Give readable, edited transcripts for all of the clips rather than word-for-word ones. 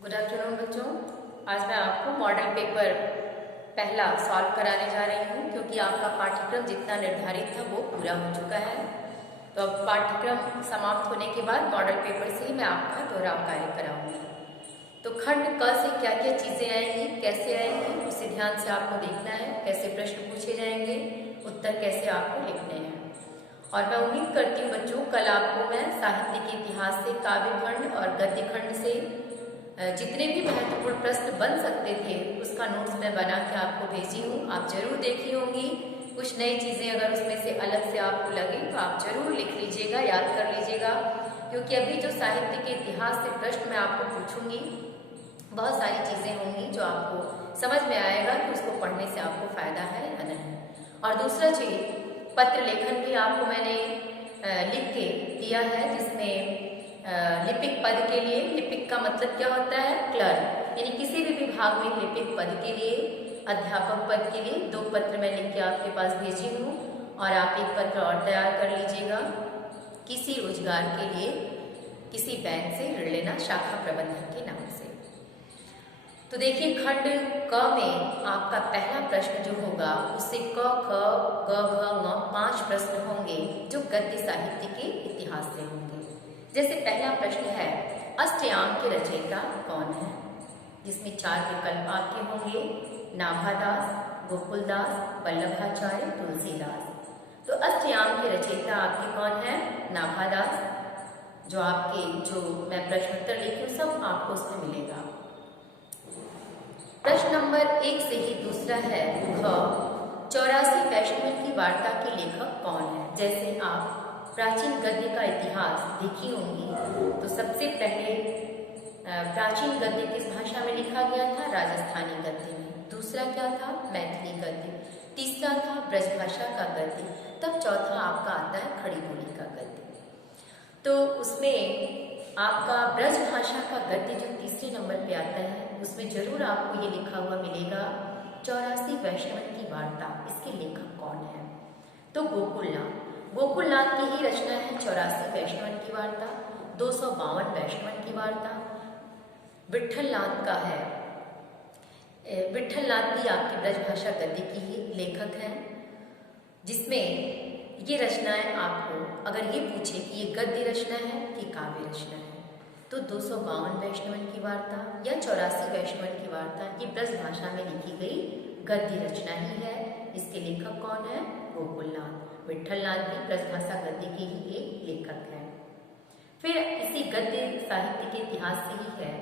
Good afternoon बच्चों। आज मैं आपको मॉडल पेपर पहला सॉल्व कराने जा रही हूँ क्योंकि आपका पाठ्यक्रम जितना निर्धारित था वो पूरा हो चुका है। तो अब पाठ्यक्रम समाप्त होने के बाद मॉडल पेपर से ही मैं आपका दोहराव कार्य कराऊंगी। तो खंड क से क्या क्या चीज़ें आएंगी, कैसे आएंगी, उसे ध्यान से आपको देखना है। कैसे प्रश्न पूछे जाएंगे, उत्तर कैसे आपको लिखने हैं। और मैं उम्मीद करती हूँ बच्चों, कल आपको मैं साहित्य के इतिहास से, काव्य खंड और गद्य खंड से जितने भी महत्वपूर्ण प्रश्न बन सकते थे उसका नोट्स मैं बना के आपको भेजी हूँ। आप जरूर देखी होंगी। कुछ नई चीज़ें अगर उसमें से अलग से आपको लगे तो आप जरूर लिख लीजिएगा, याद कर लीजिएगा, क्योंकि अभी जो साहित्य के इतिहास से प्रश्न मैं आपको पूछूंगी बहुत सारी चीज़ें होंगी जो आपको समझ में आएगा कि उसको पढ़ने से आपको फायदा है या नहीं। और दूसरा चीज, पत्र लेखन भी आपको मैंने लिख के दिया है, जिसमें लिपिक पद के लिए, लिपिक का मतलब क्या होता है, क्लर्क, यानी किसी भी विभाग में लिपिक पद के लिए, अध्यापक पद के लिए 2 पत्र मैं लिख के आपके पास भेजी हूँ। और आप एक पत्र और तैयार कर लीजिएगा, किसी रोजगार के लिए किसी बैंक से ऋण लेना, शाखा प्रबंधक के नाम से। तो देखिए, खंड क में आपका पहला प्रश्न जो होगा उससे क, ख, ग, घ, ङ 5 प्रश्न होंगे जो गद्य साहित्य के इतिहास से होंगे। जैसे पहला प्रश्न है, अष्टयाम के रचयिता कौन है, जिसमें 4 विकल्प आपके होंगे, नाभादास, गोकुलदास, वल्लभाचार्य, तुलसीदास। तो अष्टयाम के रचयिता आपके कौन है, नाभादास। जो आपके जो मैं प्रश्नोत्तर लिखी हूँ सब आपको उसमें मिलेगा। प्रश्न नंबर 1 से ही दूसरा है, ख 84 वैष्णव की वार्ता के लेखक कौन है। जैसे आप प्राचीन गद्य का इतिहास देखी होंगी तो सबसे पहले प्राचीन गद्य किस भाषा में लिखा गया था, राजस्थानी गद्य में। दूसरा क्या था, मैथिली गद्य। तीसरा था ब्रजभाषा का गद्य। तब चौथा आपका आता है खड़ी बोली का गद्य। तो उसमें आपका ब्रजभाषा का गद्य जो तीसरे नंबर पे आता है उसमें जरूर आपको ये लिखा हुआ मिलेगा, 84 वैष्णव की वार्ता, इसके लेखक कौन है। तो गोकुलनाथ, गोकुलनाथ की ही रचना है 84 वैष्णव की वार्ता। 252 वैष्णव की वार्ता विट्ठलनाथ का है। विट्ठलनाथ भी आपके ब्रजभाषा गद्य की ही लेखक हैं, जिसमें ये रचनाएं आपको अगर ये पूछे कि ये गद्य रचना है कि काव्य रचना है तो 252 वैष्णव की वार्ता या 84 वैष्णव की वार्ता ये ब्रजभाषा में लिखी गई गद्य रचना ही है। इसके लेखक कौन है, गोकुलनाथ। विट्ठलनाथ भी ब्रजभाषा गद्य के ही एक लेखक है। फिर इसी गद्य साहित्य के इतिहास से ही है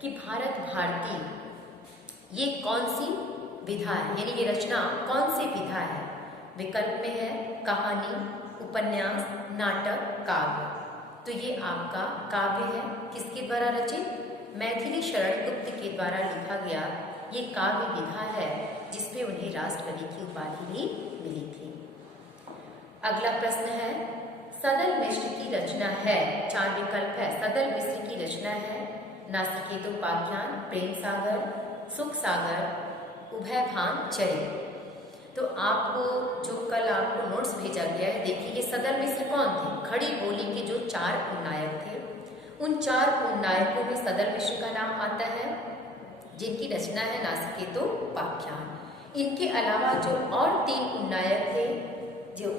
कि भारत भारती ये कौन सी विधा है, यानी ये रचना कौन सी विधा है। विकल्प में है कहानी, उपन्यास, नाटक, काव्य। तो ये आपका काव्य है। किसके द्वारा रचित, मैथिली शरण गुप्त के द्वारा लिखा गया ये काव्य विधा है, जिसमें उन्हें राष्ट्रकवि की उपाधि भी मिली थी। अगला प्रश्न है, सदल मिश्र की रचना है। 4 विकल्प है। सदल मिश्र की रचना है नासिकेतोपाख्यान, प्रेम सागर, सुख सागर, उभयभान चरित। तो आपको जो कल आपको नोट्स भेजा गया है, देखिए ये सदल मिश्र कौन थे, खड़ी बोली के जो 4 उपनायक थे, उन 4 उपनायकों में सदल मिश्र का नाम आता है, जिनकी रचना है नासिकेतोपाख्यान। इनके अलावा जो और 3 उपनायक थे जो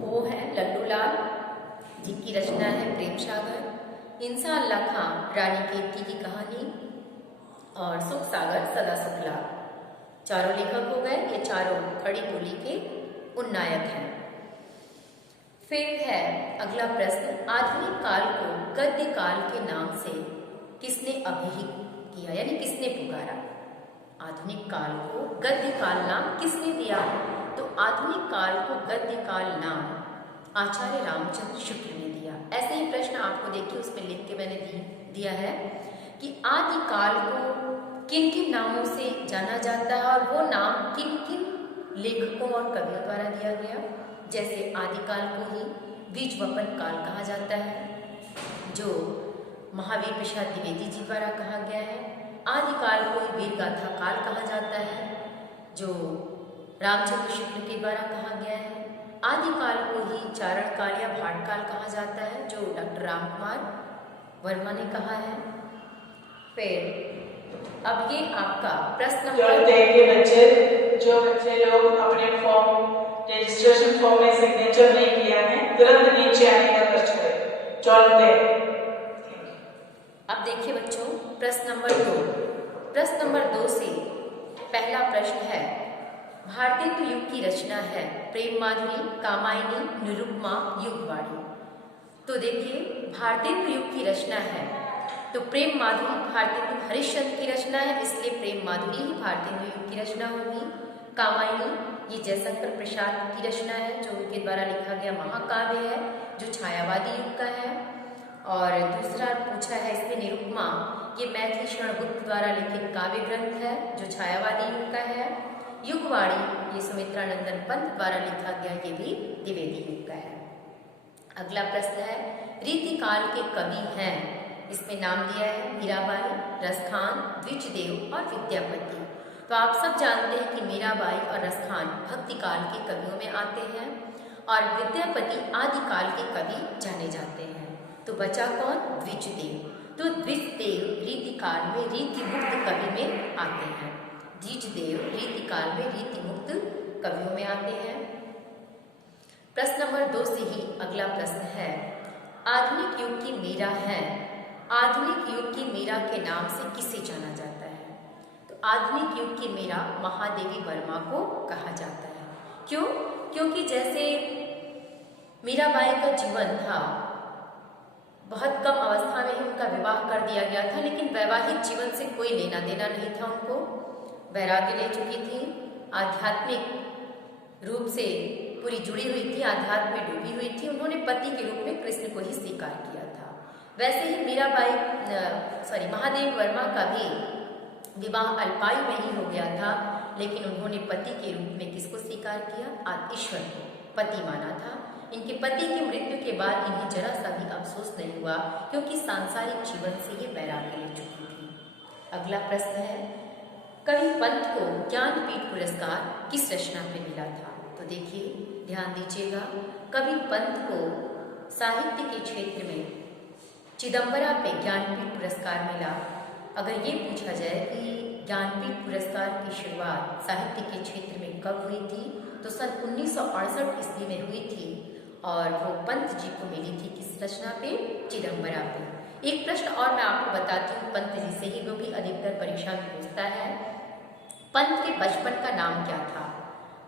वो है लल्लूलाल, जिनकी रचना है प्रेम सागर, इंसान अल्लाह खां, रानी केतकी की कहानी, और सुख सागर सदा शुक्ला। चारों लेखक हो गए, ये चारों खड़ी बोली के उन्नायक हैं। फिर है अगला प्रश्न, आधुनिक काल को गद्य काल के नाम से किसने अभिहित किया, यानी किसने पुकारा। आधुनिक काल को गद्य काल नाम किसने दिया। तो आधुनिक काल को गद्य काल नाम आचार्य रामचंद्र शुक्ल ने दिया। ऐसे ही प्रश्न आपको देखिए उसमें लिख के मैंने दिया है कि आदिकाल को किन किन नामों से जाना जाता है और वो नाम किन किन लेखकों और कवियों द्वारा दिया गया। जैसे आदिकाल को ही बीजवपन काल कहा जाता है, जो महावीर प्रसाद द्विवेदी जी द्वारा कहा गया है। आदिकाल को ही वीरगाथा काल कहा जाता है, जो रामचंद्र शुक्ल के द्वारा कहा गया है। आदिकाल को ही चारण काल या भाट काल कहा जाता है, जो डॉक्टर रामकुमार वर्मा ने कहा है। फिर अब ये आपका प्रश्न जो नंबर देखिए बच्चे लोग अपने फॉर्म रजिस्ट्रेशन फॉर्म में सिग्नेचर नहीं किया है, तुरंत नीचे आने का कष्ट करें। चलते अब देखिए बच्चों, प्रश्न नंबर 2। प्रश्न नंबर 2 से पहला प्रश्न है, भारतेंदु युग की रचना है प्रेम माधुरी, कामायनी, निरुपमा, युगवाणी। तो देखिए, भारतेंदु युग की रचना है तो प्रेम माधुरी भारतेंदु हरिश्चंद्र की रचना है, इसलिए प्रेम माधुरी ही भारतेंदु युग की रचना होगी। कामायनी ये जयशंकर प्रसाद की रचना है, जो उनके द्वारा लिखा गया महाकाव्य है, जो छायावादी युग का है। और दूसरा पूछा है इसमें निरुपमा, ये मैथिली शरण गुप्त द्वारा लिखित काव्य ग्रंथ है, जो छायावादी युग का है। युगवाणी ये सुमित्रा नंदन पंत द्वारा लिखा गया, ये भी द्विवेदी युग का है। अगला प्रश्न है, रीतिकाल के कवि हैं, इसमें नाम दिया है मीराबाई, रसखान, द्विजदेव और विद्यापति। तो आप सब जानते हैं कि मीराबाई और रसखान भक्तिकाल के कवियों में आते हैं और विद्यापति आदिकाल के कवि जाने जाते हैं। तो बचा कौन? द्विजदेव। तो द्विजदेव रीतिकाल में रीतिमुक्त कवि में आते हैं। द्विजदेव रीतिकाल में रीतिमुक्त कवियों में आते हैं। प्रश्न नंबर 2 से ही अगला प्रश्न है, आधुनिक युग की मीरा है, आधुनिक युग की मीरा के नाम से किसे जाना जाता है? तो आधुनिक युग की मीरा महादेवी वर्मा को कहा जाता है। क्यों? क्योंकि जैसे मीराबाई का जीवन था, बहुत कम अवस्था में ही उनका विवाह कर दिया गया था, लेकिन वैवाहिक जीवन से कोई लेना देना नहीं था उनको। वैराग्य ले चुकी थी, आध्यात्मिक रूप से पूरी जुड़ी हुई थी, आध्यात्म में डूबी हुई थी। उन्होंने पति के रूप में कृष्ण को ही स्वीकार किया था। वैसे ही महादेवी वर्मा का भी विवाह अल्पायु में ही हो गया था, लेकिन उन्होंने पति के रूप में किसको स्वीकार किया? ईश्वर को पति माना था। इनके पति की मृत्यु के बाद इन्हें जरा सा भी अफसोस नहीं हुआ, क्योंकि सांसारिक जीवन से ये वैराग्य ले चुकी थी। अगला प्रश्न है, कवि पंत को ज्ञानपीठ पुरस्कार किस रचना पे मिला था? तो देखिए, ध्यान दीजिएगा, कवि पंत को साहित्य के क्षेत्र में चिदंबरा पे ज्ञानपीठ पुरस्कार मिला। अगर ये पूछा जाए कि ज्ञानपीठ पुरस्कार की शुरुआत साहित्य के क्षेत्र में कब हुई थी, तो सन 1968 ईस्वी में हुई थी और वो पंत जी को मिली थी। किस रचना पे? चिदंबरा पे। एक प्रश्न और मैं आपको बताती हूँ पंत जी से ही, जो भी अधिकतर परीक्षा में पूछता है। पंत के बचपन का नाम क्या था?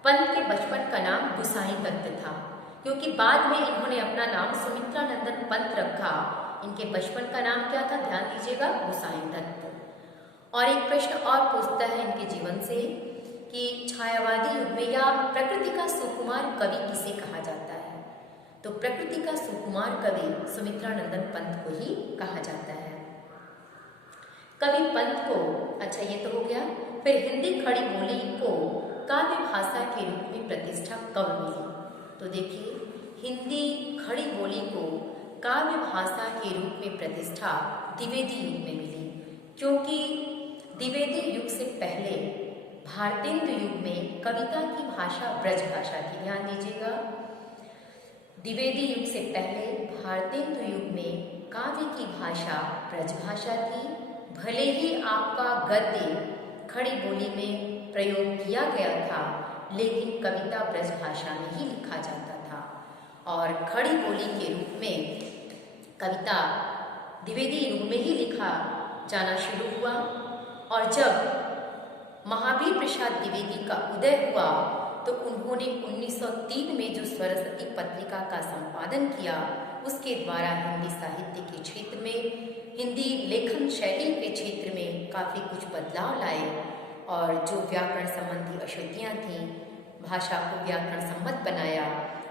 पंत के बचपन का नाम गुसाई दत्त था, क्योंकि बाद में इन्होंने अपना नाम सुमित्रा नंदन पंत रखा। इनके बचपन का नाम क्या था? ध्यान दीजिएगा, गुसाई दत्त। और एक प्रश्न और पूछता है इनके जीवन से कि छायावादी युग में या प्रकृति का सुकुमार कवि किसे कहा जाता है? तो प्रकृति का सुकुमार कवि सुमित्रा नंदन पंत को ही कहा जाता है। कवि पंत को, अच्छा ये तो हो गया। फिर हिंदी खड़ी बोली को काव्य भाषा के रूप में प्रतिष्ठा कब मिली? तो देखिए, हिंदी खड़ी बोली को काव्य भाषा के रूप में प्रतिष्ठा द्विवेदी युग में मिली, क्योंकि द्विवेदी युग से पहले भारतेंदु युग में कविता की भाषा ब्रज भाषा थी। ध्यान दीजिएगा, द्विवेदी युग से पहले भारतेंदु युग में काव्य की भाषा ब्रज भाषा थी। भले ही आपका गद्य खड़ी बोली में प्रयोग किया गया था, लेकिन कविता ब्रज भाषा में ही लिखा जाता था और खड़ी बोली के रूप में कविता द्विवेदी युग में ही लिखा जाना शुरू हुआ। और जब महावीर प्रसाद द्विवेदी का उदय हुआ तो उन्होंने 1903 में जो सरस्वती पत्रिका का संपादन किया, उसके द्वारा हिंदी साहित्य के क्षेत्र में, हिंदी लेखन शैली के क्षेत्र में काफ़ी कुछ बदलाव लाए और जो व्याकरण संबंधी अशुद्धियाँ थीं, भाषा को व्याकरण सम्मत बनाया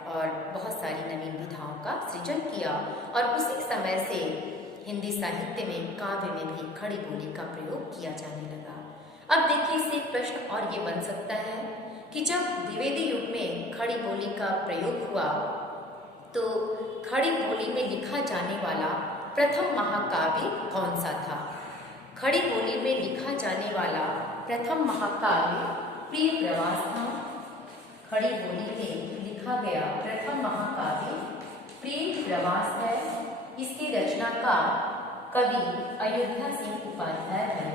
और बहुत सारी नवीन विधाओं का सृजन किया। और उसी समय से हिंदी साहित्य में काव्य में भी खड़ी बोली का प्रयोग किया जाने लगा। अब देखिए, इससे एक प्रश्न और ये बन सकता है कि जब द्विवेदी युग में खड़ी बोली का प्रयोग हुआ तो खड़ी बोली में लिखा जाने वाला प्रथम महाकाव्य कौन सा था? खड़ी बोली में लिखा जाने वाला प्रथम महाकाव्य प्रिय प्रवास था। खड़ी बोली में लिखा गया प्रथम महाकाव्य प्रिय प्रवास है। इसके रचनाकार कवि अयोध्या सिंह उपाध्याय है।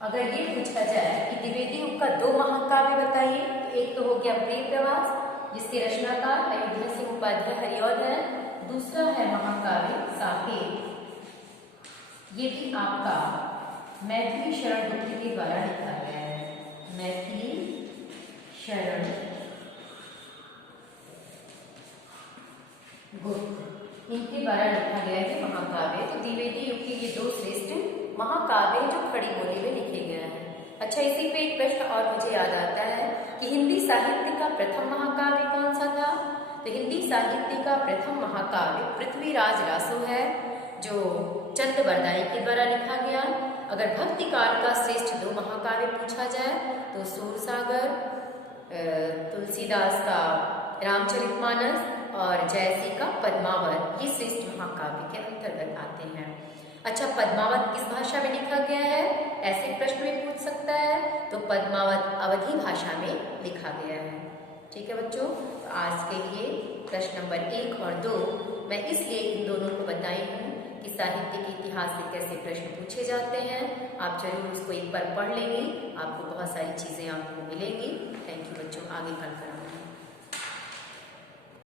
अगर ये पूछा जाए कि द्विवेदी युग का 2 महाकाव्य बताइए, तो एक तो हो गया प्रेम प्रवास जिसके रचनाकार अयोध्या सिंह उपाध्याय हरिऔध है, दूसरा है महाकाव्य साकेत, ये भी आपका मैथिली शरण गुप्त के द्वारा लिखा गया है। मैथिली शरण गुप्त इनके द्वारा लिखा गया है महाकाव्य। तो द्विवेदी युग के ये 2 श्रेष्ठ महाकाव्य जो खड़ी बोली में लिखे गए हैं। अच्छा, इसी पे एक प्रश्न और मुझे याद आता है कि हिंदी साहित्य का प्रथम महाकाव्य कौन सा था? तो हिंदी साहित्य का प्रथम महाकाव्य पृथ्वीराज रासो है, जो चंद बरदाई के द्वारा लिखा गया। अगर भक्ति काल का श्रेष्ठ 2 महाकाव्य पूछा जाए तो सूरसागर, तुलसीदास का रामचरितमानस और जयसी का पद्मावत, ये श्रेष्ठ महाकाव्य के अंतर्गत आते हैं। अच्छा, पद्मावत किस भाषा में लिखा गया है? ऐसे प्रश्न में पूछ सकता है। तो पद्मावत अवधी भाषा में लिखा गया है। ठीक है बच्चों, तो आज के लिए प्रश्न नंबर 1 और 2 मैं इसलिए इन दोनों को बताई हूँ कि साहित्य के इतिहास से कैसे प्रश्न पूछे जाते हैं। आप जरूर उसको एक बार पढ़ लेंगे, आपको बहुत सारी चीजें आपको मिलेंगी। थैंक यू बच्चों, आगे कल करेंगे।